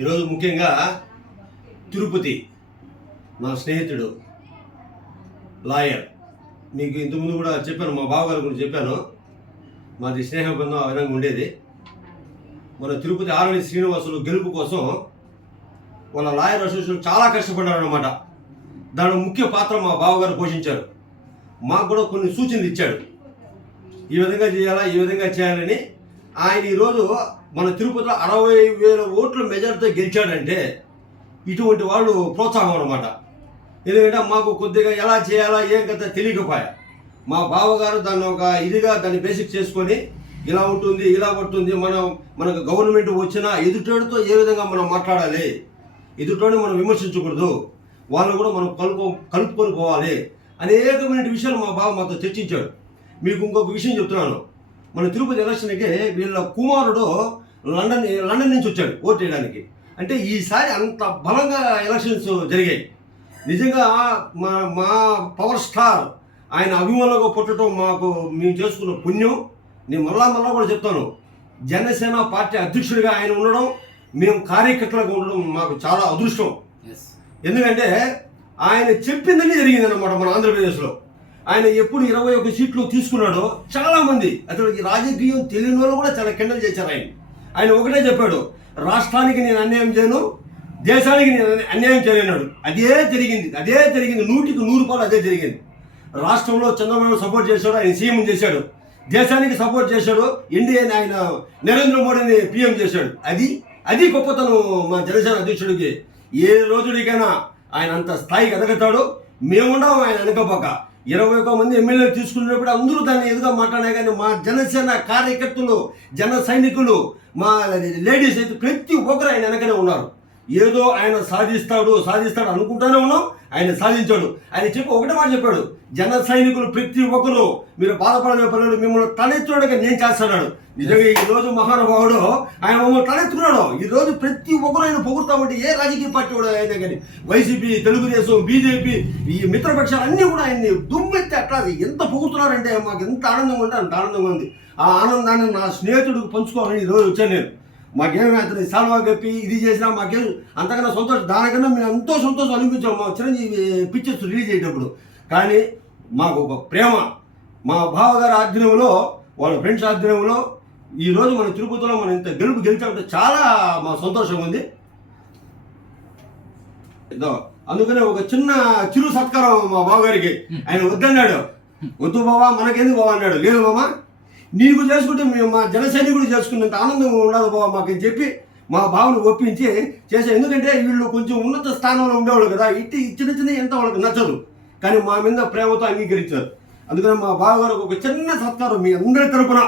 ఈరోజు ముఖ్యంగా తిరుపతి నా స్నేహితుడు లాయర్, మీకు ఇంతకుముందు కూడా చెప్పాను, మా బావగారి గురించి చెప్పాను. మాది స్నేహ బంధం ఆ విధంగా ఉండేది. మన తిరుపతి ఆర్ఎన్ శ్రీనివాసులు గెలుపు కోసం వాళ్ళ లాయర్ అసోసియేషన్ చాలా కష్టపడ్డారు అన్నమాట. దాని ముఖ్య పాత్ర మా బావగారు పోషించారు. మాకు కూడా కొన్ని సూచనలు ఇచ్చాడు, ఈ విధంగా చేయాలా, ఈ విధంగా చేయాలని. ఆయన ఈరోజు మన తిరుపతిలో 60,000 ఓట్ల మెజార్టీతో గెలిచాడంటే ఇటువంటి వాళ్ళు ప్రోత్సాహం అన్నమాట. ఎందుకంటే మాకు కొద్దిగా ఎలా చేయాలా ఏం కదా తెలియకపోయా. మా బావగారు దాన్ని ఒక ఇదిగా దాన్ని బేసిక్ చేసుకొని ఇలా ఉంటుంది, ఇలా పడుతుంది, మనకు గవర్నమెంట్ వచ్చినా ఎదుటోడితో ఏ విధంగా మనం మాట్లాడాలి, ఎదుటోడిని మనం విమర్శించకూడదు, వాళ్ళు కూడా మనం కలుపుకొని పోవాలి, అనేకమైన విషయాలు మా బావ మాతో చర్చించాడు. మీకు ఇంకొక విషయం చెప్తున్నాను. మన తిరుపతి ఎలక్షన్కి వీళ్ళ కుమారుడు లండన్ నుంచి వచ్చాడు ఓటు వేయడానికి. అంటే ఈసారి అంత బలంగా ఎలక్షన్స్ జరిగాయి. నిజంగా మా పవర్ స్టార్ ఆయన అభిమానులుగా పుట్టడం మేము చేసుకున్న పుణ్యం. నేను మళ్ళా కూడా చెప్తాను, జనసేన పార్టీ అధ్యక్షుడిగా ఆయన ఉండడం, మేము కార్యకర్తలుగా ఉండడం మాకు చాలా అదృష్టం. ఎందుకంటే ఆయన చెప్పిందని జరిగింది అన్నమాట. మన ఆంధ్రప్రదేశ్లో ఆయన ఎప్పుడు 21 సీట్లు తీసుకున్నాడో చాలామంది అసలు ఈ రాజకీయం తెలియని వాళ్ళు కూడా చాలా కిండలు చేశారు. ఆయన ఒకటే చెప్పాడు, రాష్ట్రానికి నేను అన్యాయం చేయను, దేశానికి నేను అన్యాయం చేయలేనాడు. అదే జరిగింది 100కి 100 అదే జరిగింది. రాష్ట్రంలో చంద్రబాబు సపోర్ట్ చేశాడు, ఆయన సీఎం చేశాడు. దేశానికి సపోర్ట్ చేశాడు, ఇండియాని ఆయన నరేంద్ర మోడీని పీఎం చేశాడు. అది గొప్పతనం మా జనసేన అధ్యక్షుడికి. ఏ రోజుడికైనా ఆయన అంత స్థాయికి ఎదగతాడు. మేముండవు ఆయన వెనకపోక. 21 మంది ఎమ్మెల్యేలు తీసుకున్నప్పుడు అందరూ దాన్ని ఎదుగా మాట్లాడే, కానీ మా జనసేన కార్యకర్తలు, జన సైనికులు, మా లేడీస్ అయితే ప్రతి ఒక్కరు ఆయన వెనకనే ఉన్నారు. ఏదో ఆయన సాధిస్తాడు అనుకుంటానే ఉన్నాం, ఆయన సాధించాడు. ఆయన ఒకటే మాట చెప్పాడు, జన సైనికులు ప్రతి ఒక్కరు మీరు బాధపడమే పనులు మిమ్మల్ని తలెత్తుడిగా నేను చేస్తున్నాడు. నిజంగా ఈరోజు మహానుభావుడు ఆయన మమ్మల్ని తలెత్తున్నాడు. ఈరోజు ప్రతి ఒక్కరు ఆయన పొగుడుతామంటే ఏ రాజకీయ పార్టీ కూడా అయినా కానీ, వైసీపీ, తెలుగుదేశం, బీజేపీ, ఈ మిత్రపక్షాలు అన్నీ కూడా ఆయన్ని దుమ్మెత్తి అట్లా ఎంత పొగుడుతున్నారంటే మాకు ఎంత ఆనందంగా ఉంటే అంత ఆనందంగా ఉంది. ఆ ఆనందాన్ని నా స్నేహితుడికి పంచుకోవాలని ఈరోజు వచ్చాను నేను. మాకేమి అతను సాల్వా కప్పి ఇది చేసినా మాకేం అంతకన్నా సంతోషం, దానికన్నా మేము ఎంతో సంతోషం అనిపించాం మా చిరంజీవి పిక్చర్స్ రిలీజ్ అయ్యేటప్పుడు. కానీ మాకు ఒక ప్రేమ, మా బావగారి ఆధ్వర్యంలో, వాళ్ళ ఫ్రెండ్స్ ఆధ్వర్యంలో ఈరోజు మన తిరుపతిలో మనం ఇంత గెలిచామంటే చాలా మా సంతోషంగా ఉంది. అందుకనే ఒక చిరు సత్కారం మా బావగారికి. ఆయన వద్దన్నాడు, వద్దు బావా మనకెందుకు బావ అన్నాడు. లేదు మామ, నీకు చేసుకుంటే మేము మా జనసైనికుడు చేసుకున్నంత ఆనందంగా ఉండదు బాబా మాకు అని చెప్పి మా బావను ఒప్పించి చేసే. ఎందుకంటే వీళ్ళు కొంచెం ఉన్నత స్థానంలో ఉండేవాళ్ళు కదా, చిన్న ఎంత వాళ్ళకి నచ్చదు, కానీ మా మీద ప్రేమతో అంగీకరించారు. అందుకని మా బావగారు ఒక చిన్న సత్కారం మీ అందరి తరపున,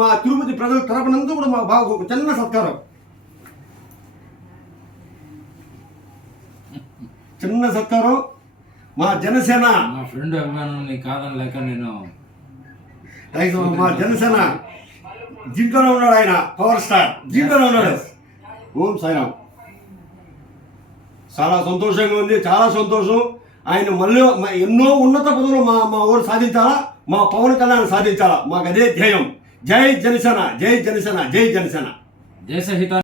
మా తిరుపతి ప్రజల తరపునంతా కూడా మా బావకు ఒక చిన్న సత్కారం. మా జనసేన మా ఫ్రెండ్ అభిమానాన్ని కాదని లేక నేను మా జనసేన దీంట్లోనే ఉన్నాడు. ఆయన పవర్ స్టార్ దీంట్లోనే ఉన్నాడు. ఓం సాయిరామ్. చాలా సంతోషంగా ఉంది, చాలా సంతోషం. ఆయన మళ్ళీ ఎన్నో ఉన్నత పదవులు మా ఊరు సాధించాలా, మా పవన్ కళ్యాణ్ సాధించాలా, మాకు అదే ధ్యేయం. జై జనసేన, జై జనసేన, జై జనసేన. దేశ హిత